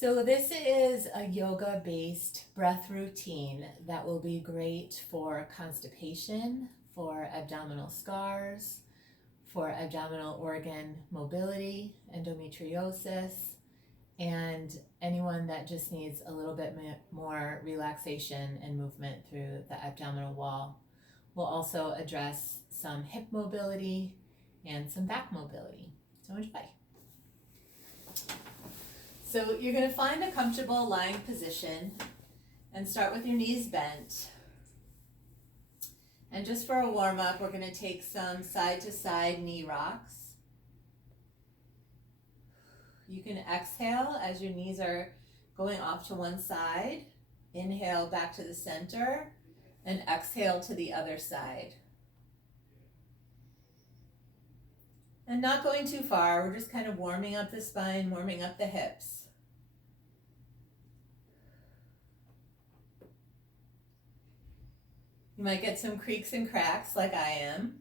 So this is a yoga-based breath routine that will be great for constipation, for abdominal scars, for abdominal organ mobility, endometriosis, and anyone that just needs a little bit more relaxation and movement through the abdominal wall. We'll also address some hip mobility and some back mobility. So enjoy. So you're going to find a comfortable lying position and start with your knees bent. And just for a warm up, we're going to take some side to side knee rocks. You can exhale as your knees are going off to one side. Inhale back to the center and exhale to the other side. And not going too far, we're just kind of warming up the spine, warming up the hips. You might get some creaks and cracks like I am.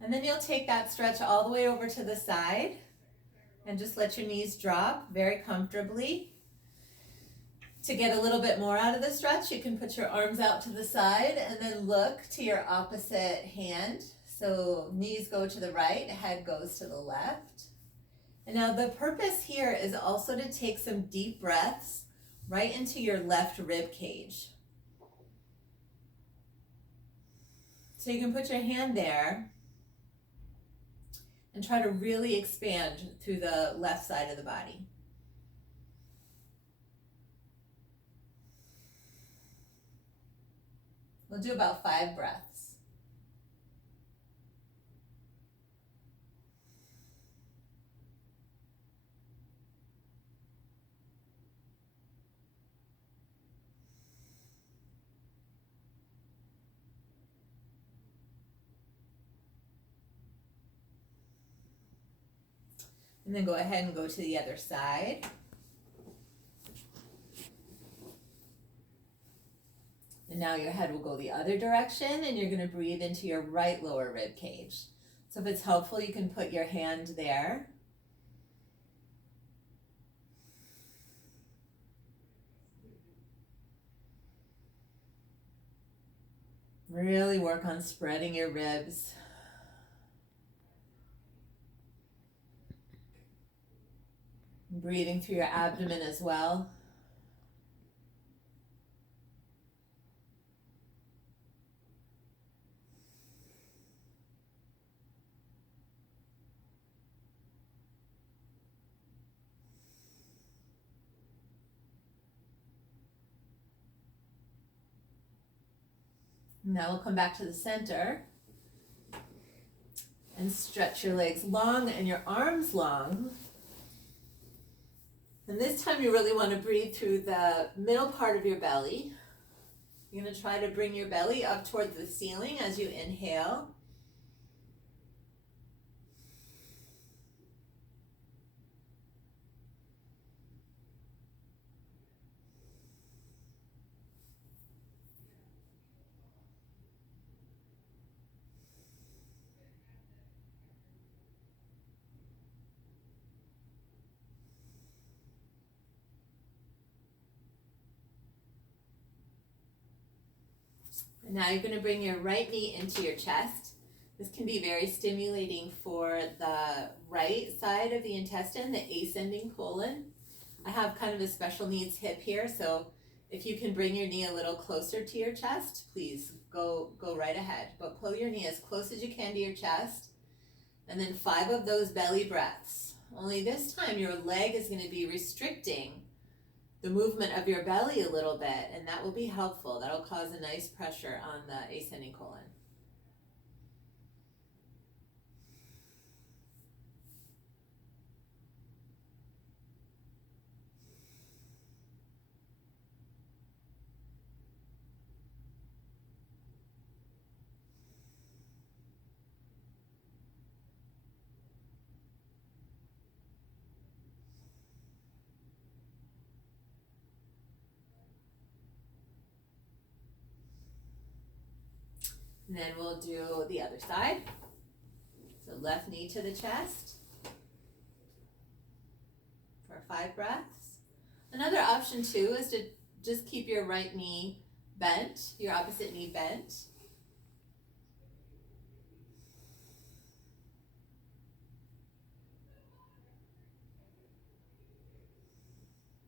And then you'll take that stretch all the way over to the side and just let your knees drop very comfortably. To get a little bit more out of the stretch, you can put your arms out to the side and then look to your opposite hand. So knees go to the right, head goes to the left. And now the purpose here is also to take some deep breaths right into your left rib cage. So you can put your hand there and try to really expand through the left side of the body. We'll do about 5 breaths. And then go ahead and go to the other side. And now your head will go the other direction and you're going to breathe into your right lower rib cage. So if it's helpful, you can put your hand there. Really work on spreading your ribs. Breathing through your abdomen as well. Now we'll come back to the center and stretch your legs long and your arms long. And this time you really want to breathe through the middle part of your belly. You're going to try to bring your belly up towards the ceiling as you inhale. And now you're going to bring your right knee into your chest. This can be very stimulating for the right side of the intestine, the ascending colon. I have kind of a special needs hip here, so if you can bring your knee a little closer to your chest, please go right ahead. But pull your knee as close as you can to your chest. And then 5 of those belly breaths. Only this time your leg is going to be restricting the movement of your belly a little bit, and that will be helpful. That'll cause a nice pressure on the ascending colon. And then we'll do the other side. So the left knee to the chest for 5 breaths. Another option too is to just keep your right knee bent, your opposite knee bent.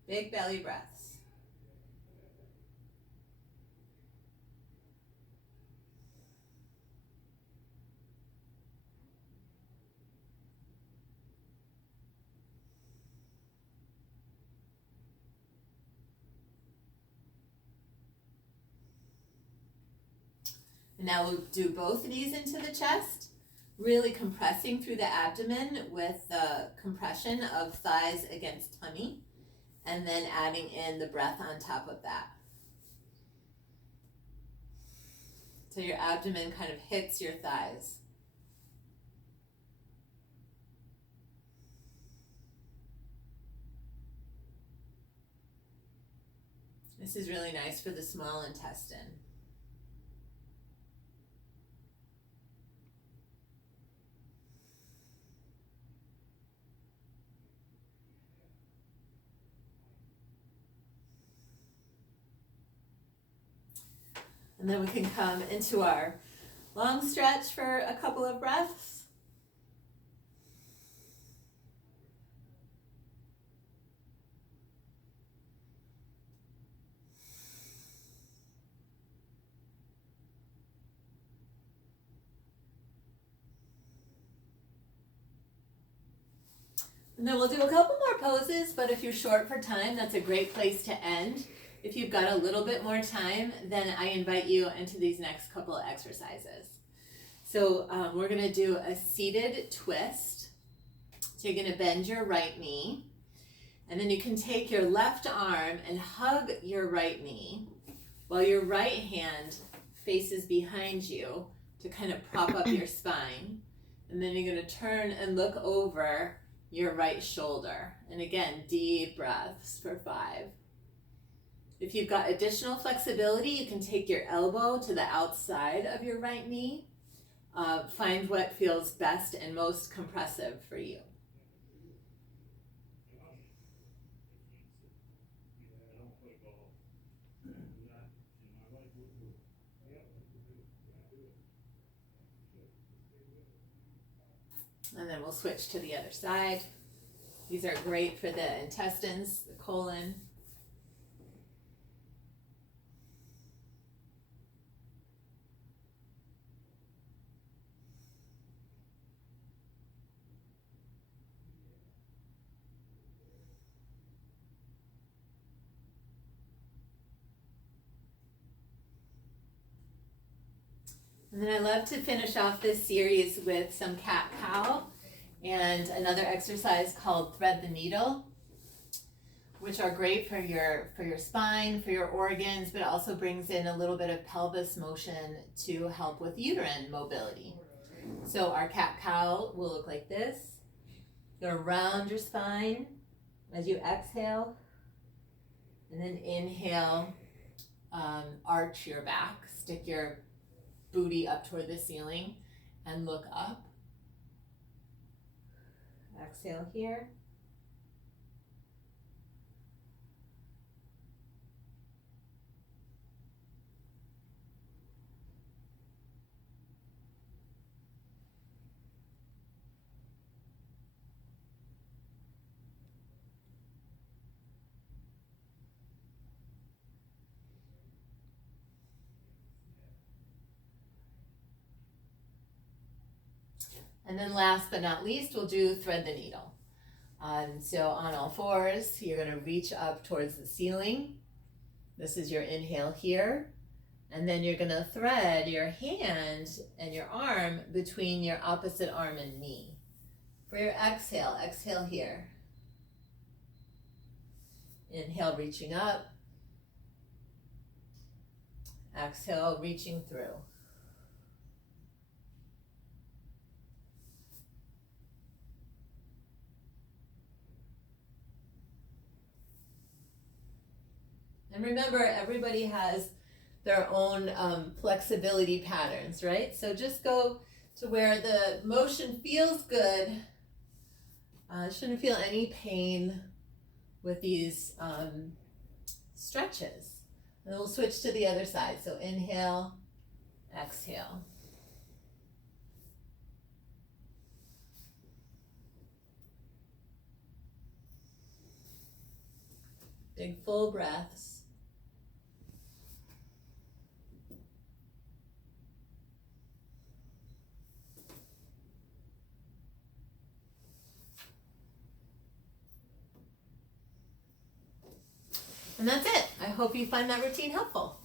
Big belly breaths. And now we'll do both knees into the chest, really compressing through the abdomen with the compression of thighs against tummy, and then adding in the breath on top of that. So your abdomen kind of hits your thighs. This is really nice for the small intestine. And then we can come into our long stretch for a couple of breaths. And then we'll do a couple more poses, but if you're short for time, that's a great place to end. If you've got a little bit more time, then I invite you into these next couple of exercises. So we're gonna do a seated twist. So you're gonna bend your right knee, and then you can take your left arm and hug your right knee while your right hand faces behind you to kind of prop up your spine. And then you're gonna turn and look over your right shoulder. And again, deep breaths for 5. If you've got additional flexibility, you can take your elbow to the outside of your right knee. Find what feels best and most compressive for you. And then we'll switch to the other side. These are great for the intestines, the colon. And then I love to finish off this series with some cat-cow and another exercise called thread the needle, which are great for your spine, for your organs, but also brings in a little bit of pelvis motion to help with uterine mobility. So our cat-cow will look like this. You're gonna round your spine as you exhale, and then inhale, arch your back, stick your booty up toward the ceiling and look up. Exhale here. And then last but not least, we'll do thread the needle. So on all fours, you're gonna reach up towards the ceiling. This is your inhale here. And then you're gonna thread your hand and your arm between your opposite arm and knee. For your exhale, exhale here. Inhale, reaching up. Exhale, reaching through. And remember, everybody has their own flexibility patterns, right? So just go to where the motion feels good. Shouldn't feel any pain with these stretches. And then we'll switch to the other side. So inhale, exhale. Big full breaths. And that's it. I hope you find that routine helpful.